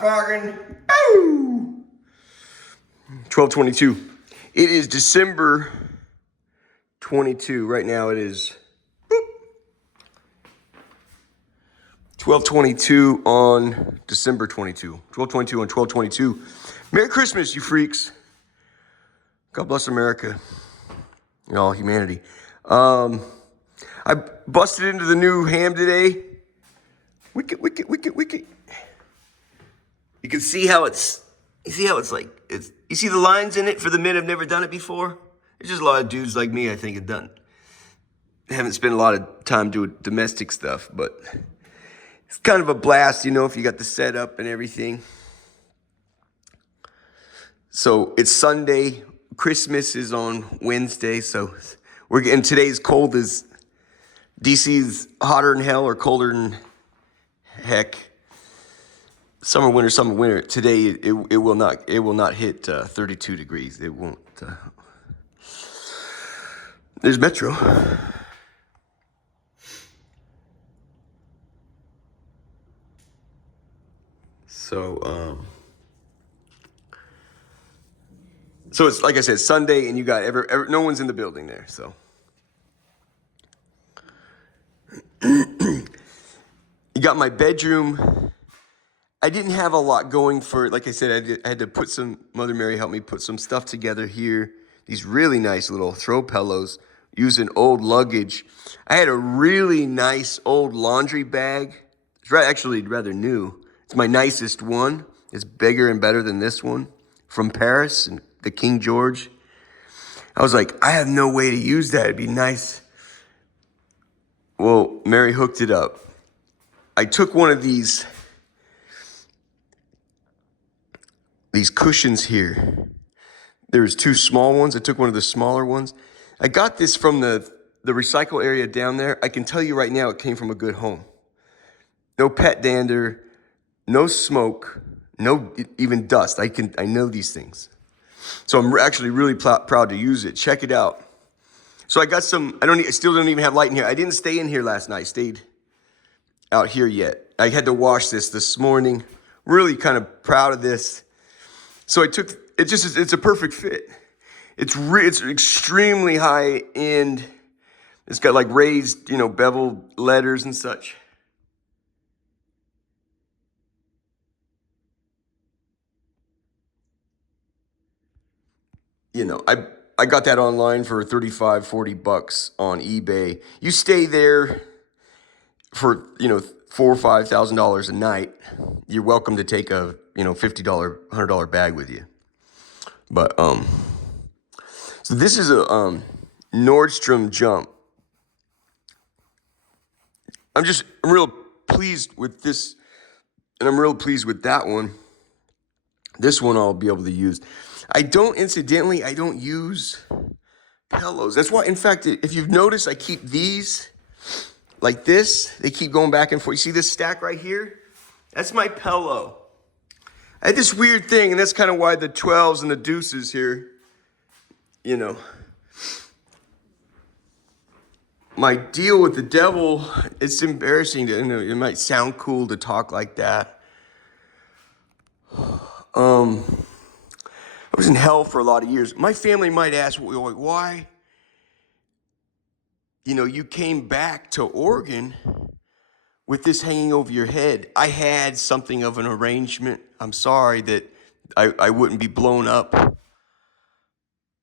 hot fogging. Oh! 12:22. It is December 22. Right now it is 12:22 on December 22. 12:22 on 12:22. Merry Christmas, you freaks. God bless America and all humanity. I busted into the new ham today. Wicked. You can see how it's, you see the lines in it for the men who've never done it before? There's just a lot of dudes like me, I think, haven't spent a lot of time doing domestic stuff, but it's kind of a blast, you know, if you got the setup and everything. So it's Sunday. Christmas is on Wednesday, so we're getting, today's cold as DC's hotter than hell or colder than heck. Summer, winter. Today it will not hit 32 degrees. It won't. There's Metro. So it's like I said, Sunday, and you got no one's in the building there. So you got my bedroom. I didn't have a lot going for it. Like I said, I had to put Mother Mary helped me put some stuff together here. These really nice little throw pillows using old luggage. I had a really nice old laundry bag. It's actually rather new. It's my nicest one. It's bigger and better than this one from Paris and the King George. I was like, I have no way to use that. It'd be nice. Well, Mary hooked it up. I took one of these cushions here. There's two small ones. I took one of the smaller ones. I got this from the recycle area down there. I can tell you right now it came from a good home. No pet dander, no smoke, no even dust. I know these things. So I'm actually really proud to use it. Check it out. So I got some, I still don't even have light in here. I didn't stay in here last night. Stayed out here yet. I had to wash this morning. Really kind of proud of this. So I took, it's a perfect fit. It's extremely high end. It's got like raised, beveled letters and such. I got that online for $35-40 on eBay. You stay there for, $4,000 or $5,000 a night. You're welcome to take a, $50, $100 bag with you. But, so this is a, Nordstrom Jump. I'm real pleased with this, and I'm real pleased with that one. This one I'll be able to use. I don't use pillows. That's why, in fact, if you've noticed, I keep these like this. They keep going back and forth. You see this stack right here? That's my pillow. I had this weird thing, and that's kind of why the 12s and the deuces here, my deal with the devil, it's embarrassing it might sound cool to talk like that. I was in hell for a lot of years. My family might ask, why, you came back to Oregon with this hanging over your head. I had something of an arrangement. I'm sorry that I wouldn't be blown up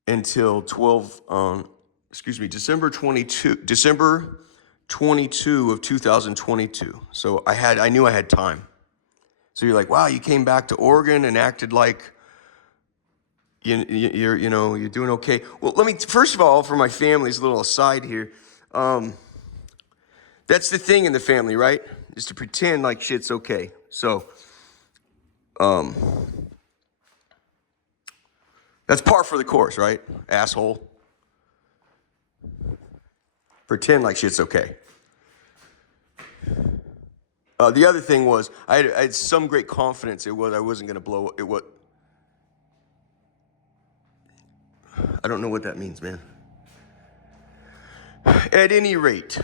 until December 22 of 2022. So I knew I had time. So you're like, wow, you came back to Oregon and acted like you're doing okay. Well, first of all, for my family's a little aside here. That's the thing in the family, right? Is to pretend like shit's okay. So, that's par for the course, right? Asshole. Pretend like shit's okay. The other thing was, I had some great confidence I wasn't going to blow it. I don't know what that means, man. At any rate,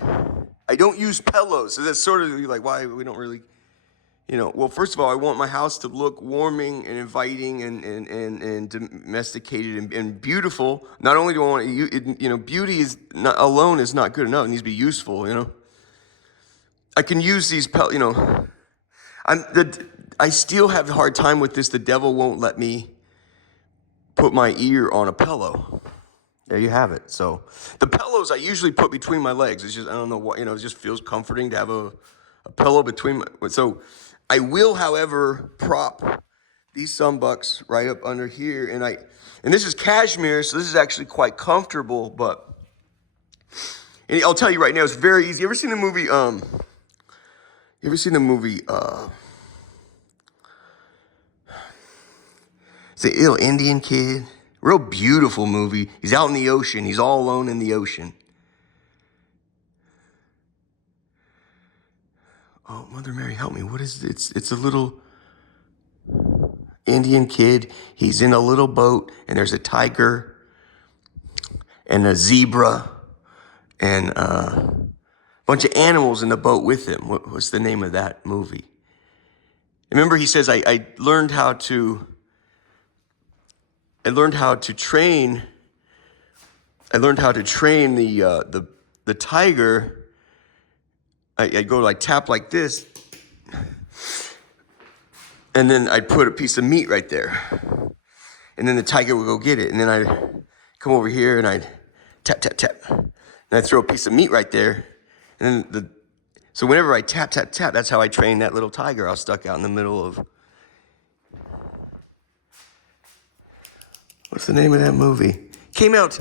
I don't use pillows. So that's sort of like why we don't really Well, first of all, I want my house to look warming and inviting and domesticated and beautiful. Not only do I want beauty is not alone is not good enough. It needs to be useful. I can use these I still have a hard time with this. The devil won't let me put my ear on a pillow. There you have it. So the pillows I usually put between my legs. It's just, I don't know what, it just feels comforting to have a pillow between my, so I will, however, prop these sunbucks right up under here. And this is cashmere, so this is actually quite comfortable, and I'll tell you right now, it's very easy. You ever seen the movie, it's a little Indian kid? Real beautiful movie. He's out in the ocean. He's all alone in the ocean. Oh, Mother Mary, help me. What is it? It's a little Indian kid. He's in a little boat, and there's a tiger and a zebra and a bunch of animals in the boat with him. What's the name of that movie? Remember, he says, I learned how to train. I learned how to train the tiger. I'd go tap like this, and then I'd put a piece of meat right there, and then the tiger would go get it, and then I'd come over here and I'd tap, tap, tap, and I'd throw a piece of meat right there, and then so whenever I tap, tap, tap, that's how I trained that little tiger I was stuck out in the middle of. What's the name of that movie? Came out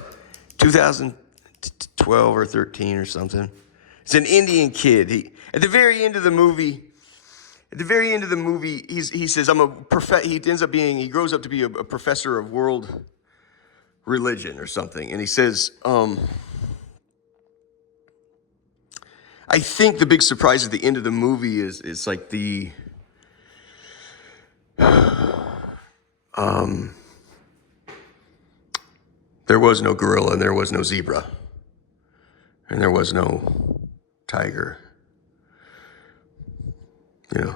2012 or 13 or something. It's an Indian kid. At the very end of the movie, he says, he grows up to be a professor of world religion or something. And he says, I think the big surprise at the end of the movie is like there was no gorilla and there was no zebra and there was no tiger. The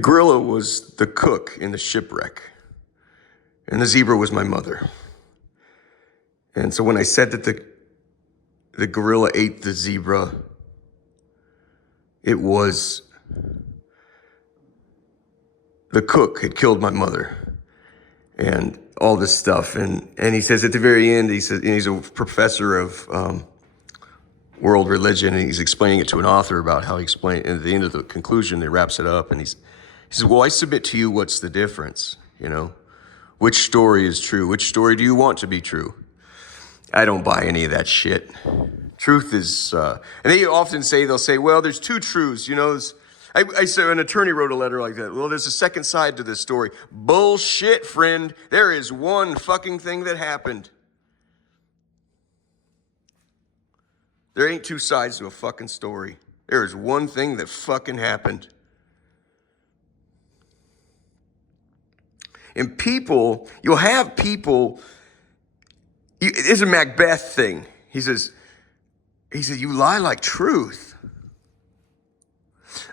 gorilla was the cook in the shipwreck, and the zebra was my mother. And so when I said that the gorilla ate the zebra, it was the cook had killed my mother and all this stuff. And he says at the very end, he says, and he's a professor of world religion, and he's explaining it to an author about how he explained, and at the end of the conclusion, he wraps it up, and he says, well, I submit to you, what's the difference? Which story is true? Which story do you want to be true? I don't buy any of that shit. Truth is, and they'll say, well, there's two truths, I said an attorney wrote a letter like that. Well, there's a second side to this story. Bullshit, friend. There is one fucking thing that happened. There ain't two sides to a fucking story. There is one thing that fucking happened. And you'll have people, it's a Macbeth thing. He says, you lie like truth.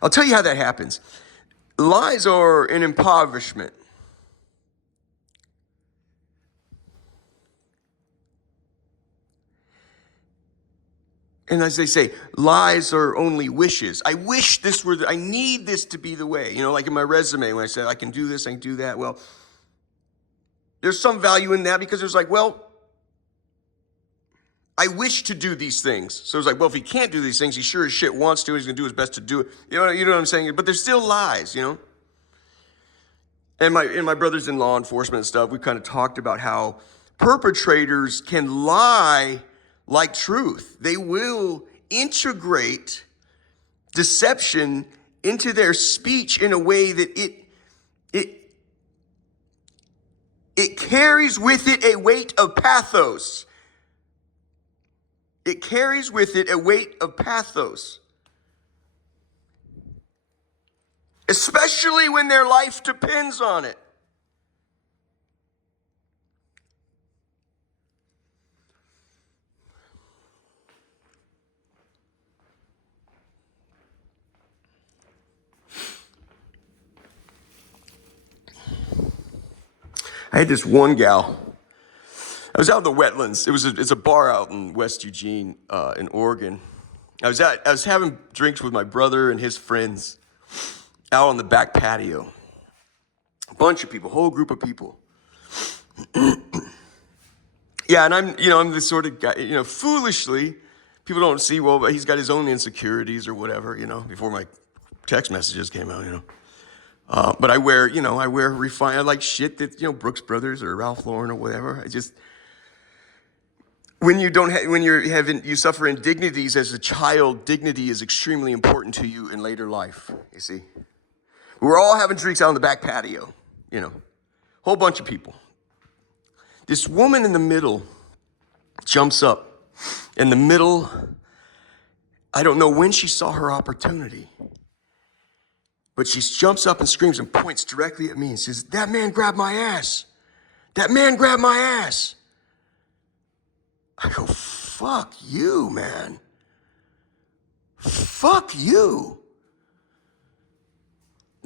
I'll tell you how that happens. Lies are an impoverishment. And as they say, lies are only wishes. I wish I need this to be the way. Like in my resume, when I said I can do this, I can do that. Well, there's some value in that because it's like, well, I wish to do these things. So it's like, well, if he can't do these things, he sure as shit wants to. He's going to do his best to do it. You know what I'm saying? But there's still lies, And my brothers in law enforcement and stuff, we kind of talked about how perpetrators can lie like truth. They will integrate deception into their speech in a way that it carries with it a weight of pathos. It carries with it a weight of pathos. Especially when their life depends on it. I had this one gal. I was out in the wetlands. It's a bar out in West Eugene, in Oregon. I was having drinks with my brother and his friends out on the back patio. A bunch of people, whole group of people. Yeah, and I'm the sort of guy, foolishly, people don't see, well, but he's got his own insecurities or whatever, before my text messages came out. But I wear refined, I like shit that, Brooks Brothers or Ralph Lauren or whatever. When you suffer indignities as a child, dignity is extremely important to you in later life, you see. We were all having drinks out on the back patio, whole bunch of people. This woman in the middle jumps up. In the middle, I don't know when she saw her opportunity, but she jumps up and screams and points directly at me and says, "That man grabbed my ass. That man grabbed my ass." I go, "Fuck you, man. Fuck you."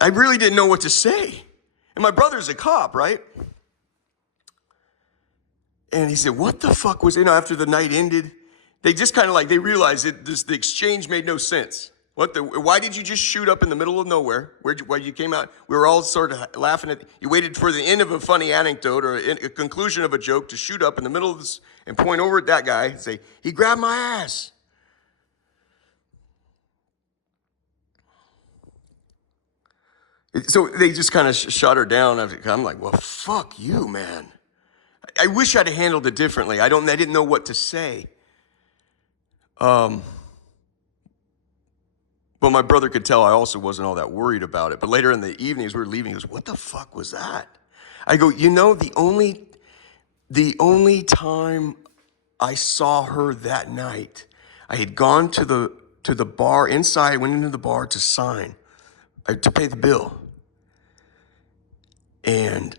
I really didn't know what to say. And my brother's a cop, right? And he said, "What the fuck was," after the night ended, they just kind of they realized the exchange made no sense. Why did you just shoot up in the middle of nowhere? Why you came out? We were all sort of laughing you waited for the end of a funny anecdote or a conclusion of a joke to shoot up in the middle of this and point over at that guy and say, "He grabbed my ass." So they just kind of shut her down. I'm like, "Well, fuck you, man." I wish I'd handled it differently. I didn't know what to say. But my brother could tell I also wasn't all that worried about it. But later in the evening, as we were leaving, he goes, "What the fuck was that?" I go, the only time I saw her that night, I had gone to the bar inside, went into the bar to sign, to pay the bill. And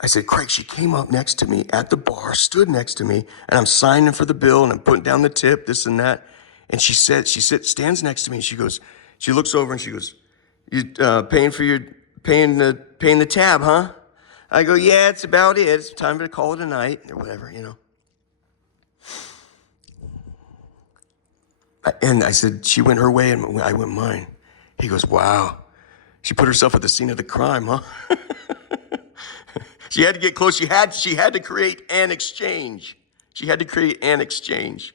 I said, "Craig," she came up next to me at the bar, stood next to me, and I'm signing for the bill and I'm putting down the tip, this and that. And she stands next to me and she looks over and she goes, "You paying the tab, huh?" I go, "Yeah, it's about it. It's time to call it a night," or whatever, And I said, "She went her way and I went mine." He goes, "Wow. She put herself at the scene of the crime, huh?" She had to get close. She had to create an exchange. She had to create an exchange.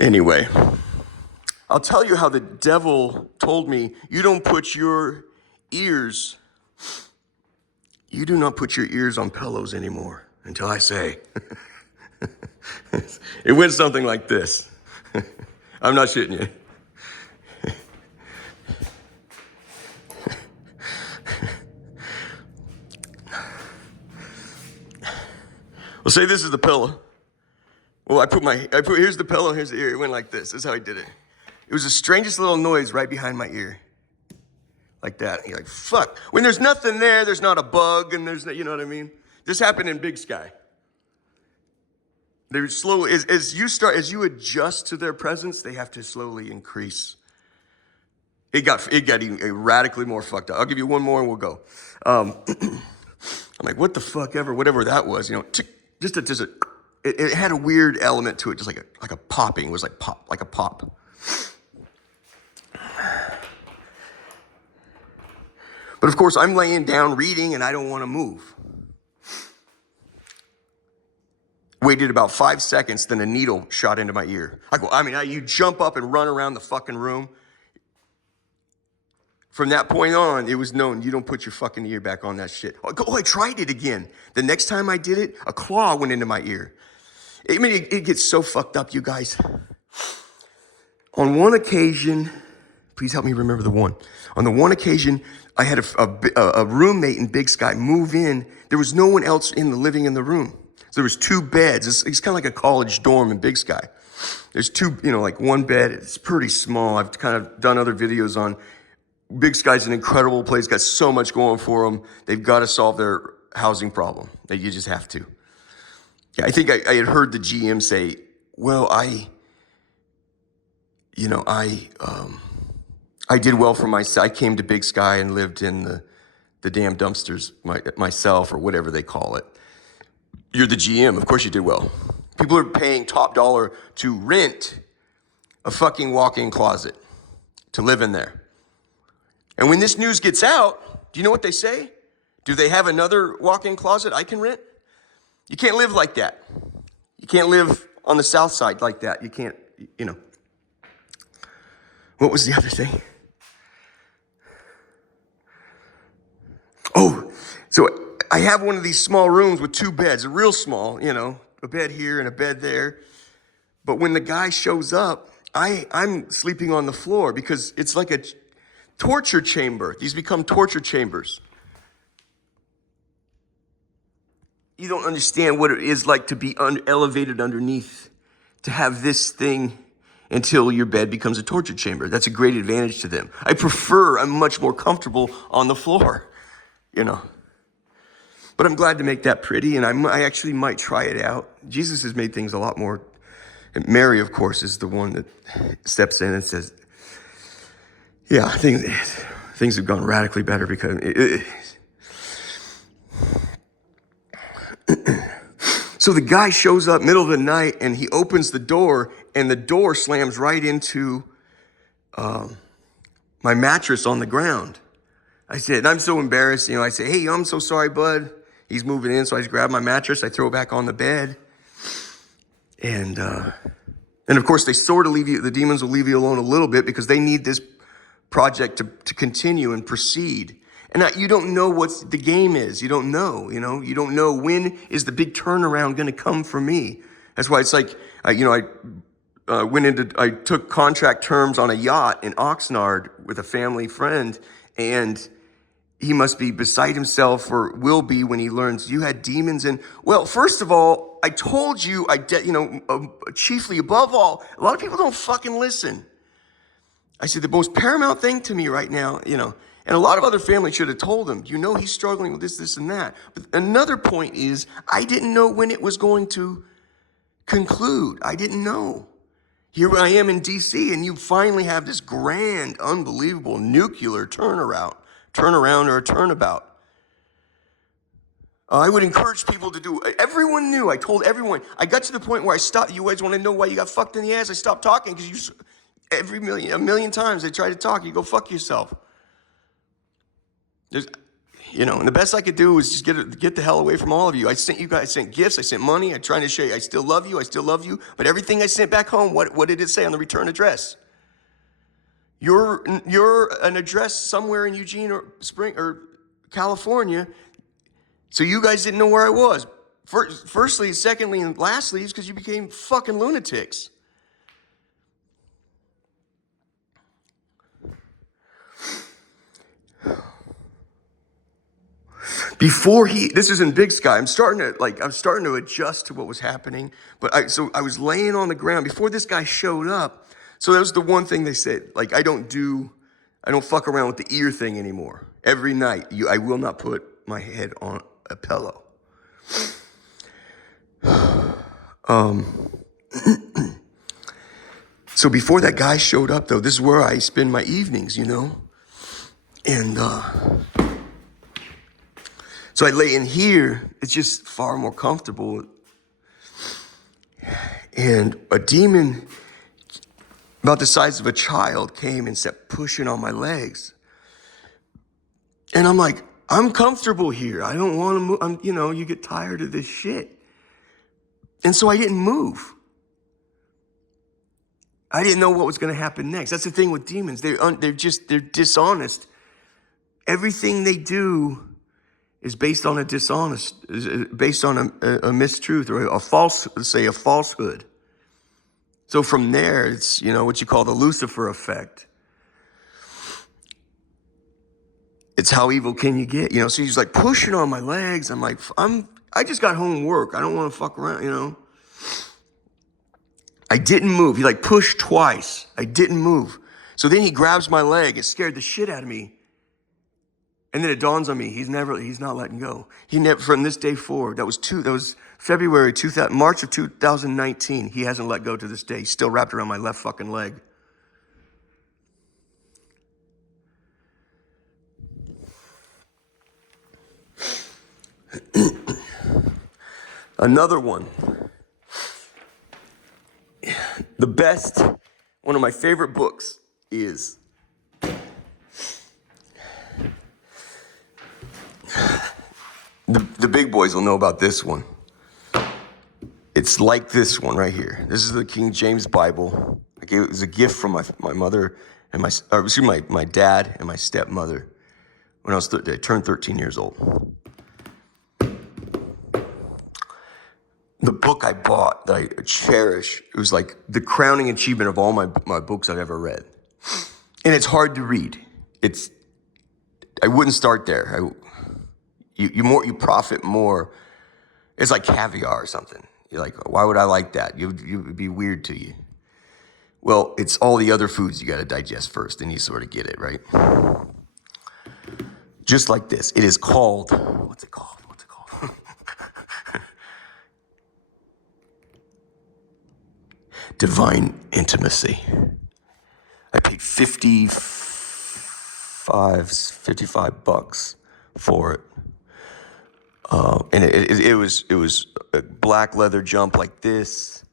Anyway, I'll tell you how the devil told me, you do not put your ears on pillows anymore until I say. It went something like this. I'm not shitting you. Well, say this is the pillow. Well, here's the pillow, here's the ear. It went like this. This is how he did it. It was the strangest little noise right behind my ear. Like that. And you're like, fuck. When there's nothing there, there's not a bug, and there's, you know what I mean? This happened in Big Sky. They're slowly, as you adjust to their presence, they have to slowly increase. It got even radically more fucked up. I'll give you one more and we'll go. I'm like, what the fuck ever, whatever that was, it had a weird element to it, just like a popping. It was like a pop. But of course, I'm laying down reading and I don't want to move. Waited about 5 seconds, then a needle shot into my ear. You jump up and run around the fucking room. From that point on, it was known, you don't put your fucking ear back on that shit. I tried it again. The next time I did it, a claw went into my ear. It gets so fucked up, you guys. On one occasion, please help me remember the one. On the one occasion, I had a roommate in Big Sky move in. There was no one else living in the room. So there was 2 beds. It's kind of like a college dorm in Big Sky. There's 2, like one bed. It's pretty small. I've kind of done other videos on Big Sky's an incredible place, got so much going for them. They've got to solve their housing problem. You just have to. Yeah, I think I had heard the GM say, well, you know, I did well for myself. I came to Big Sky and lived in the damn dumpsters myself, or whatever they call it. You're the GM. Of course you did well. People are paying top dollar to rent a fucking walk-in closet to live in there. And when this news gets out, do you know what they say? Do they have another walk-in closet I can rent? You can't live like that. You can't live on the south side like that. You can't, you know. What was the other thing? Oh, so I have one of these small rooms with 2 beds, real small, you know, a bed here and a bed there. But when the guy shows up, I'm sleeping on the floor because it's like a torture chamber. These become torture chambers. You don't understand what it is like to be elevated underneath, to have this thing until your bed becomes a torture chamber. That's a great advantage to them. I'm much more comfortable on the floor, you know. But I'm glad to make that pretty, and I actually might try it out. Jesus has made things a lot more. And Mary, of course, is the one that steps in and says, yeah, things have gone radically better because So the guy shows up middle of the night and he opens the door and the door slams right into my mattress on the ground. I said, and I'm so embarrassed, you know, I say, hey, I'm so sorry, bud. He's moving in, so I just grab my mattress, I throw it back on the bed. And of course, they sort of the demons will leave you alone a little bit because they need this project to continue and proceed. And you don't know what the game is. You don't know, you know. You don't know when is the big turnaround going to come for me. That's why it's like, I took contract terms on a yacht in Oxnard with a family friend, and he must be beside himself, or will be, when he learns you had demons. And well, first of all, I told you, chiefly above all, a lot of people don't fucking listen. I said, the most paramount thing to me right now, you know, and a lot of other families should have told him, you know, he's struggling with this, and that. But another point is, I didn't know when it was going to conclude. I didn't know. Here I am in DC, and you finally have this grand, unbelievable nuclear turnaround or a turnabout. I would encourage people to do. Everyone knew. I told everyone. I got to the point where I stopped. You guys want to know why you got fucked in the ass? I stopped talking because a million times they try to talk. You go fuck yourself. And the best I could do was just get the hell away from all of you. I sent gifts, I sent money, I'm trying to show you I still love you, but everything I sent back home, what did it say on the return address? You're an address somewhere in Eugene or California, so you guys didn't know where I was. Firstly, secondly, and lastly, is because you became fucking lunatics. This is in Big Sky. I'm starting to adjust to what was happening. But I was laying on the ground before this guy showed up. So that was the one thing they said. Like, I don't fuck around with the ear thing anymore. Every night, I will not put my head on a pillow. So before that guy showed up, though, this is where I spend my evenings, you know? And, so I lay in here. It's just far more comfortable. And a demon about the size of a child came and started pushing on my legs. And I'm like, I'm comfortable here. I don't want to move. You get tired of this shit. And so I didn't move. I didn't know what was going to happen next. That's the thing with demons. They're dishonest. Everything they do is based on a mistruth or a falsehood. So from there, it's, what you call the Lucifer effect. It's how evil can you get, so he's like pushing on my legs. I'm like, I just got home from work. I don't want to fuck around, I didn't move. He pushed twice. I didn't move. So then he grabs my leg. It scared the shit out of me. And then it dawns on me, he's not letting go. He never, from this day forward, that was March of 2019. He hasn't let go to this day. He's still wrapped around my left fucking leg. Another one. The best, one of my favorite books is the big boys will know about this one. It's like this one right here. This is the King James Bible. It was a gift from my mother and my dad and my stepmother when I turned 13 years old. The book I bought that I cherish, it was like the crowning achievement of all my books I've ever read. And it's hard to read. I wouldn't start there. You profit more. It's like caviar or something. You're like, why would I like that? It would be weird to you. Well, it's all the other foods you got to digest first, and you sort of get it, right? Just like this. It is called, what's it called? Divine Intimacy. I paid $55 for it. And it was a black leather jump like this,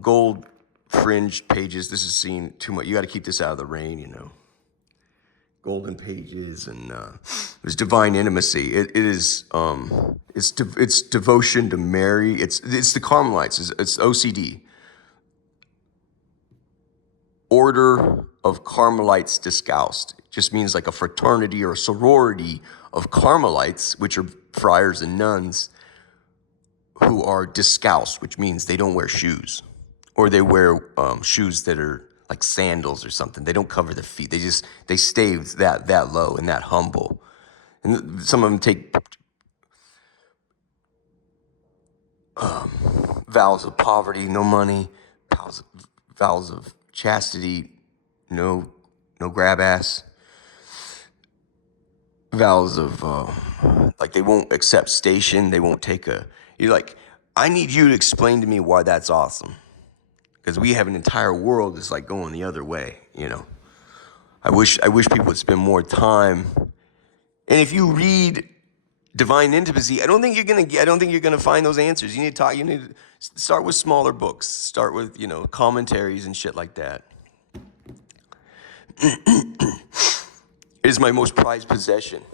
gold fringed pages. This is seen too much. You got to keep this out of the rain, you know. Golden pages, and it was divine intimacy. It's devotion to Mary. It's the Carmelites. It's OCD. Order of Carmelites Discalced. It just means like a fraternity or a sorority of Carmelites, which are friars and nuns, who are discalced, which means they don't wear shoes, or they wear shoes that are like sandals or something. They don't cover the feet. They stay that low and that humble. And some of them take vows of poverty, no money, vows of chastity, no grab ass, vows of like they won't accept station, they won't take you're like, I need you to explain to me why that's awesome. Because we have an entire world that's like going the other way, you know. I wish people would spend more time. And if you read Divine Intimacy, I don't think you're gonna find those answers. You need to start with smaller books. Start with, commentaries and shit like that. It is my most prized possession.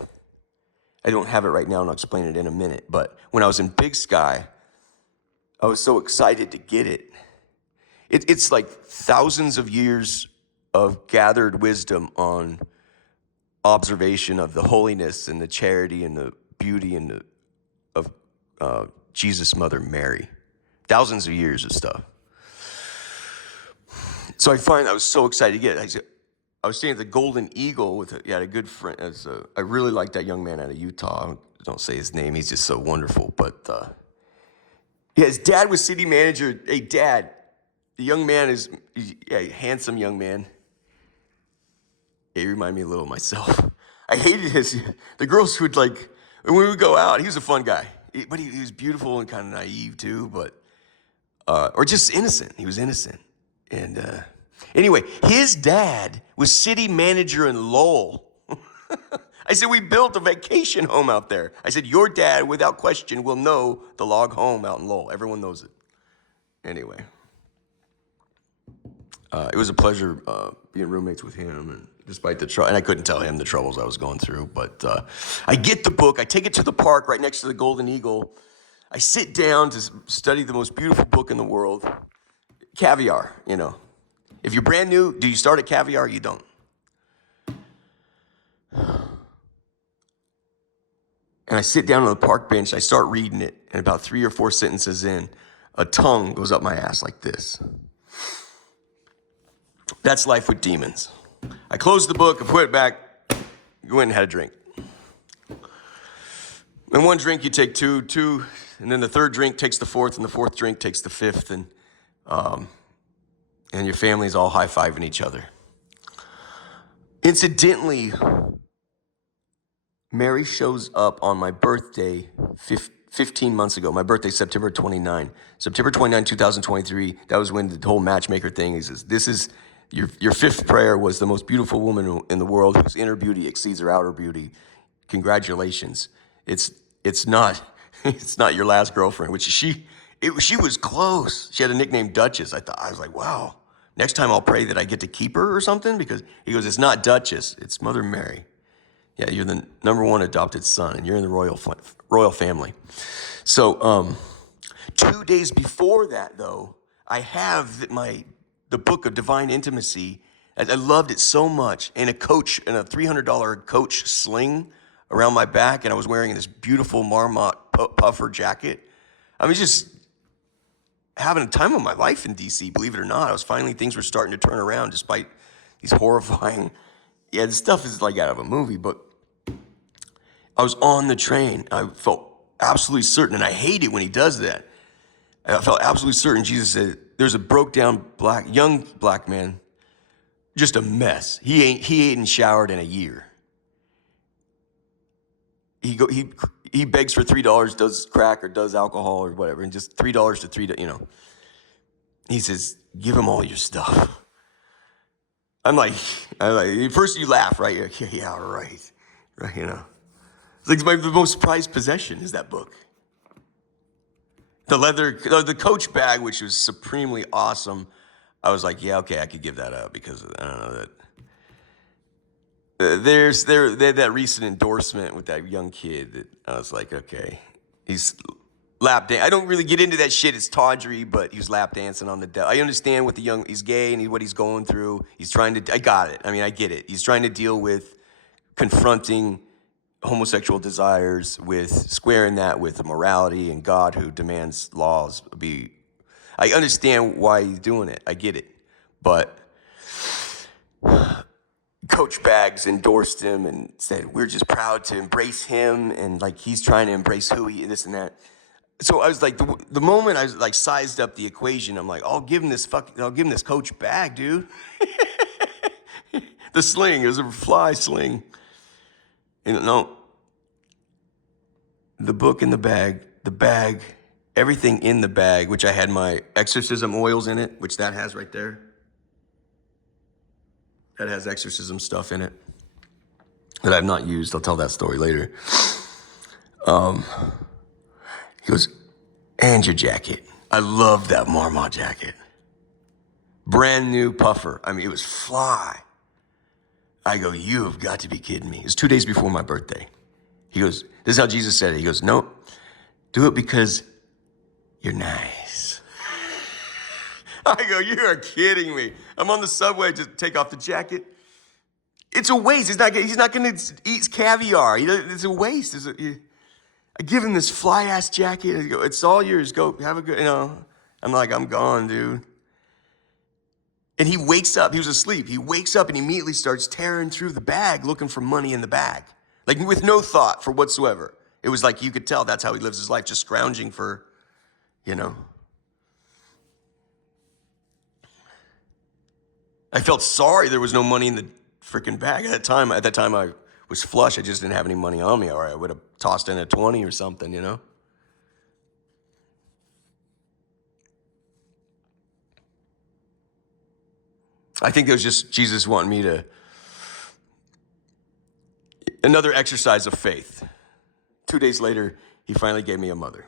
I don't have it right now, and I'll explain it in a minute. But when I was in Big Sky, I was so excited to get it. It's like thousands of years of gathered wisdom on observation of the holiness and the charity and the beauty and of Jesus' mother Mary. Thousands of years of stuff. So I was so excited to get it. I was staying at the Golden Eagle with a good friend. I really like that young man out of Utah. Don't say his name. He's just so wonderful. But his dad was city manager. Hey, Dad. The young man is a handsome young man. He reminded me a little of myself. I hated the girls who would when we would go out, he was a fun guy. But he was beautiful and kind of naive too, or just innocent. He was innocent. And anyway, his dad was city manager in Lowell. I said, we built a vacation home out there. I said, your dad, without question, will know the log home out in Lowell. Everyone knows it. Anyway. It was a pleasure being roommates with him, and despite the trouble, and I couldn't tell him the troubles I was going through, but I get the book, I take it to the park right next to the Golden Eagle, I sit down to study the most beautiful book in the world, Caviar, If you're brand new, do you start at Caviar? You don't. And I sit down on the park bench, I start reading it, and about 3 or 4 sentences in, a tongue goes up my ass like this. That's life with demons. I closed the book, I put it back, went and had a drink. And one drink you take two, and then the third drink takes the fourth, and the fourth drink takes the fifth, and your family's all high-fiving each other. Incidentally, Mary shows up on my birthday 15 months ago. My birthday, September 29, 2023. That was when the whole matchmaker thing is. This is your fifth prayer was the most beautiful woman in the world whose inner beauty exceeds her outer beauty. Congratulations. It's not It's not your last girlfriend, which she was close. She had a nickname Duchess. I was like, wow. Next time I'll pray that I get to keep her or something, because he goes, it's not Duchess, it's Mother Mary. Yeah, you're the number one adopted son, and you're in the royal family. So 2 days before that, though, I have the book of Divine Intimacy. I loved it so much, and a $300 Coach sling around my back, and I was wearing this beautiful Marmot puffer jacket. I mean, just having a time of my life in DC, believe it or not. Things were starting to turn around despite these horrifying, this stuff is like out of a movie, but I was on the train. I felt absolutely certain, and I hate it when he does that. I felt absolutely certain. Jesus said, there's a broke down young black man, just a mess. He ain't showered in a year. He begs for $3, does crack or does alcohol or whatever, and just $3 to $3, He says, give him all your stuff. I'm like, first you laugh, right? You're like, yeah, right, It's like the most prized possession is that book. The Coach bag, which was supremely awesome. I was like, yeah, okay, I could give that up because I don't know that. There's that recent endorsement with that young kid that I was like, okay, he's lap dance. I don't really get into that shit. It's tawdry, but he was lap dancing on the devil. I understand what he's gay and what he's going through. I got it. I mean, I get it. He's trying to deal with confronting homosexual desires, with squaring that with the morality and God who demands laws be. I understand why he's doing it. I get it. But Coach Bags endorsed him and said, we're just proud to embrace him. And like, he's trying to embrace who he is, this and that. So I was like, the moment I was like sized up the equation, I'm like, I'll give him this Coach bag, dude. The sling, it was a fly sling. And no, the book in the bag, everything in the bag, which I had my exorcism oils in it, which that has right there. That has exorcism stuff in it that I've not used. I'll tell that story later. He goes, and your jacket. I love that Marmot jacket. Brand new puffer. I mean, it was fly. I go, you have got to be kidding me. It was 2 days before my birthday. He goes, this is how Jesus said it. He goes, no, do it because you're nice. I go, you are kidding me. I'm on the subway, just take off the jacket. It's a waste. He's not going to eat caviar. It's a waste. I give him this fly-ass jacket. I go, it's all yours. Go have a good, I'm like, I'm gone, dude. And he wakes up. He was asleep. He wakes up and immediately starts tearing through the bag looking for money in the bag. Like with no thought for whatsoever. It was like you could tell that's how he lives his life, just scrounging for, I felt sorry there was no money in the freaking bag at that time. At that time, I was flush. I just didn't have any money on me, or I would have tossed in a 20 or something, I think it was just Jesus wanting me to, another exercise of faith. 2 days later, he finally gave me a mother.